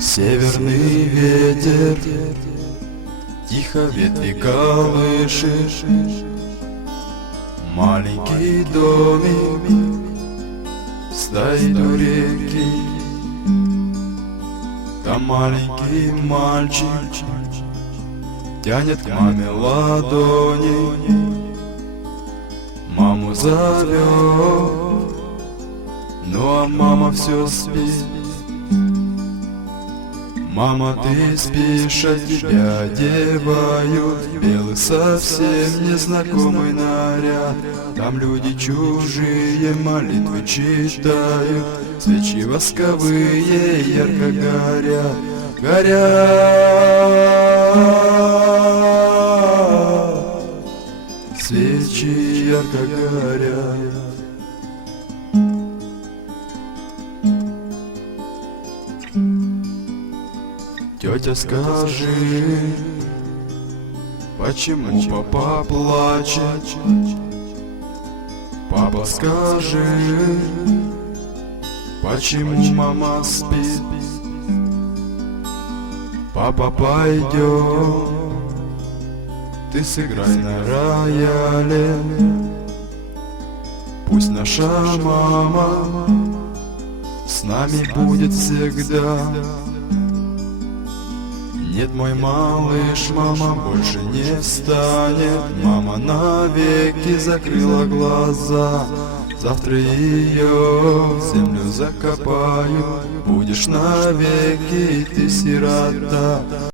Северный ветер тихо ветви колышет, маленький домик стоит у реки. Там маленький мальчик тянет к маме ладони, маму зовет, ну а мама все спит. Мама, ты спишь, от тебя одевают белый совсем незнакомый наряд. Там люди чужие молитвы читают, свечи восковые ярко горят, горят. Свечи ярко горят. Тетя, скажи, почему папа плачет? Папа, скажи, почему мама спит? Папа, пойдем, ты сыграй на рояле, пусть наша мама с нами будет всегда. Нет, мой малыш, мама больше не станет. Мама навеки закрыла глаза. Завтра ее в землю закопают. Будешь навеки ты сирота.